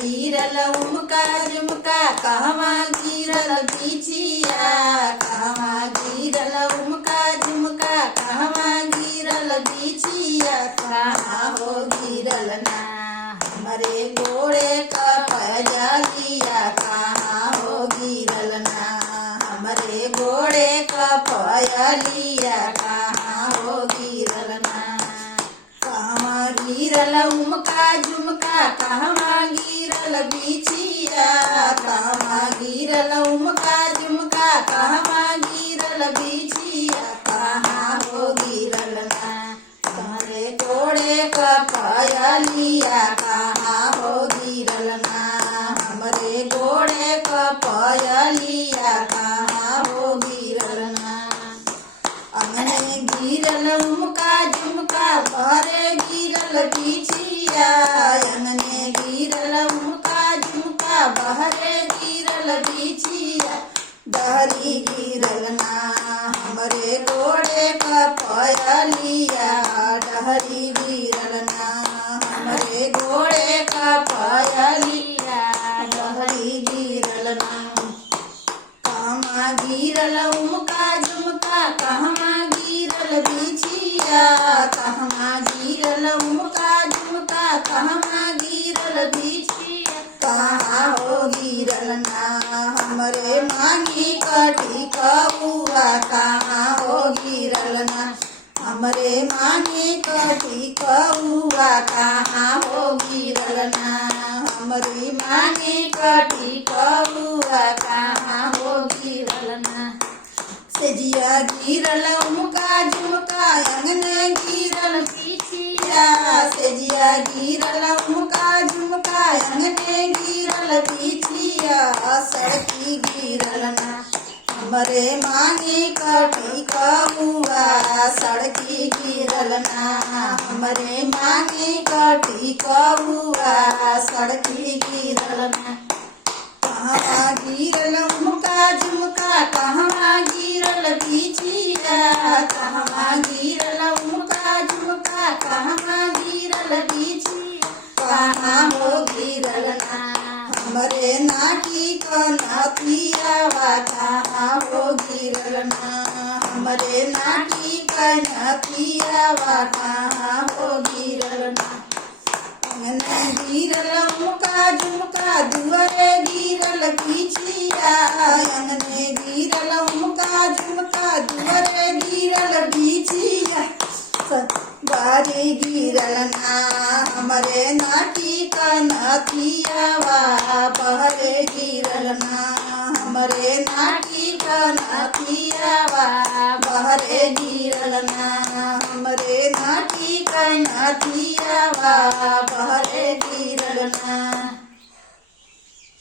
गिरल उमका झुमका कहवा गिरल बिछिया, कहवा गिरल उमका झुमका कहवा गिरल बिछिया, कहाँ हो गिरल ना हमरे गोड़े का पयलिया, कहाँ हो गिरल ना हमरे गोड़े का पयलिया, कहाँ हो गिरल ना। कहवा गिरल उमका झुमका कहवा गिरल बिछिया, कहवा गिरल उमका झुमका कहवा गिरल बिछिया, कहाँ हो गिरल ना हमरे गोड़े का पयलिया, कहाँ हो गिरल ना हमरे गोड़े का पयलिया, कहाँ हो गिरल ना। अंगने गिरल उमका झुमका बहरे गिरल बिछिया, अंगने गिरल उमका झुमका बहरे गिरल बिछिया, डहरी गिरल ना हमरे गोड़े का पयलिया, डहरी गिरल ना हमरे गोड़े का पयलिया, डहरी गिरल ना। कहवा गिरल उमका झुमका कहवा गिरल बिछिया, कहवा गिरल उमका झुमका कहवा गिरल बिछिया, कहाँ हो गिरल ना हमरे मांगी कटी कौआ, कहाँ हो गिरल ना हमरे मांगी कटी कौआ, कहाँ हो गिरल ना हमरी मांगी कटी कौआ, कहाँ हो गिरल ना। सेजिया गिरल उमका झुमका अंगने गिरल बिछिया, सेजिया गिरल उमका झुमका अंगने गिरल बिछिया, सड़की गिरल ना हमरे मांगी कटी कौआ, सड़की गिरल ना हमरे मांगी कटी कौआ, सड़की गिरल ना। कहवा गिरल उमका झुमका कहवा गिरल बिछिया, कहवा गिरल उमका झुमका कहवा गिरल बिछिया, कहाँ हो गिरल ना हमरे नाकी का नथियावा, कहाँ हो गिरल ना हमरे नाकी का नथियावा, कहाँ हो गिरल ना। अंगने गिरल उमका झुमका दुआरे गिरल बिछिया, अंगने गिरल उमका झुमका दुआरे गिरल बिछिया, बारी गिरल ना हमरे नाकी का नथियावा, बहरे गिरल ना हमरे नाकी का नथियावा, बहरे गिरल ना हमरे नाकी का नथियावा, बहरे गिरल ना।